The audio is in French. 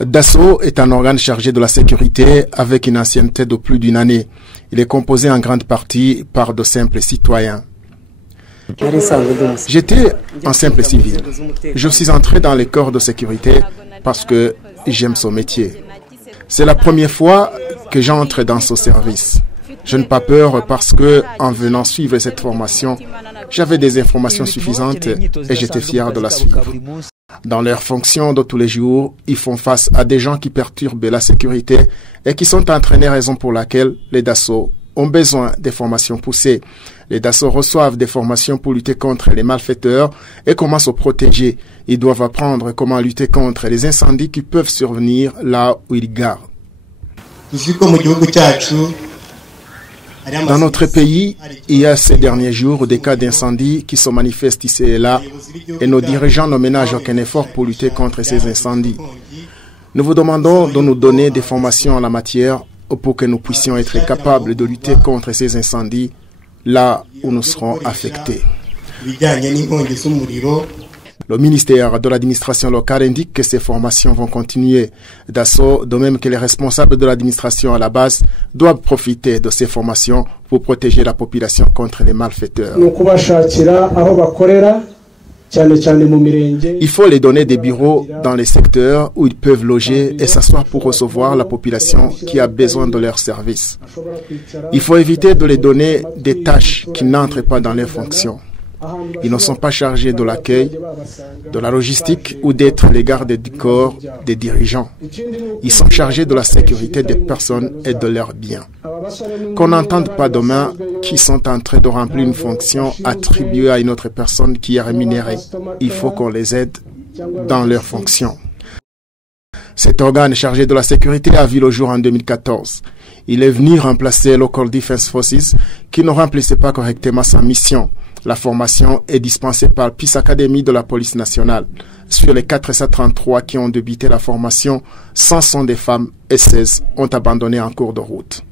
Dassault est un organe chargé de la sécurité avec une ancienneté de plus d'une année. Il est composé en grande partie par de simples citoyens. J'étais un simple civil. Je suis entré dans les corps de sécurité parce que j'aime ce métier. C'est la première fois que j'entre dans ce service. Je n'ai pas peur parce que, en venant suivre cette formation, j'avais des informations suffisantes et j'étais fier de la suivre. Dans leurs fonctions de tous les jours, ils font face à des gens qui perturbent la sécurité et qui sont entraînés, raison pour laquelle les Dassault ont besoin des formations poussées. Les Dassault reçoivent des formations pour lutter contre les malfaiteurs et comment se protéger. Ils doivent apprendre comment lutter contre les incendies qui peuvent survenir là où ils garent. Dans notre pays, il y a ces derniers jours des cas d'incendie qui se manifestent ici et là et nos dirigeants ne ménagent aucun effort pour lutter contre ces incendies. Nous vous demandons de nous donner des formations en la matière pour que nous puissions être capables de lutter contre ces incendies là où nous serons affectés. Le ministère de l'administration locale indique que ces formations vont continuer. Dassault, de même que les responsables de l'administration à la base, doivent profiter de ces formations pour protéger la population contre les malfaiteurs. Il faut les donner des bureaux dans les secteurs où ils peuvent loger et s'asseoir pour recevoir la population qui a besoin de leurs services. Il faut éviter de les donner des tâches qui n'entrent pas dans leurs fonctions. Ils ne sont pas chargés de l'accueil, de la logistique ou d'être les gardes du corps des dirigeants. Ils sont chargés de la sécurité des personnes et de leurs biens. Qu'on n'entende pas demain qu'ils sont en train de remplir une fonction attribuée à une autre personne qui est rémunérée. Il faut qu'on les aide dans leurs fonctions. Cet organe chargé de la sécurité a vu le jour en 2014. Il est venu remplacer Local Defense Forces qui ne remplissait pas correctement sa mission. La formation est dispensée par Peace Academy de la police nationale. Sur les 433 qui ont débuté la formation, 100 sont des femmes et 16 ont abandonné en cours de route.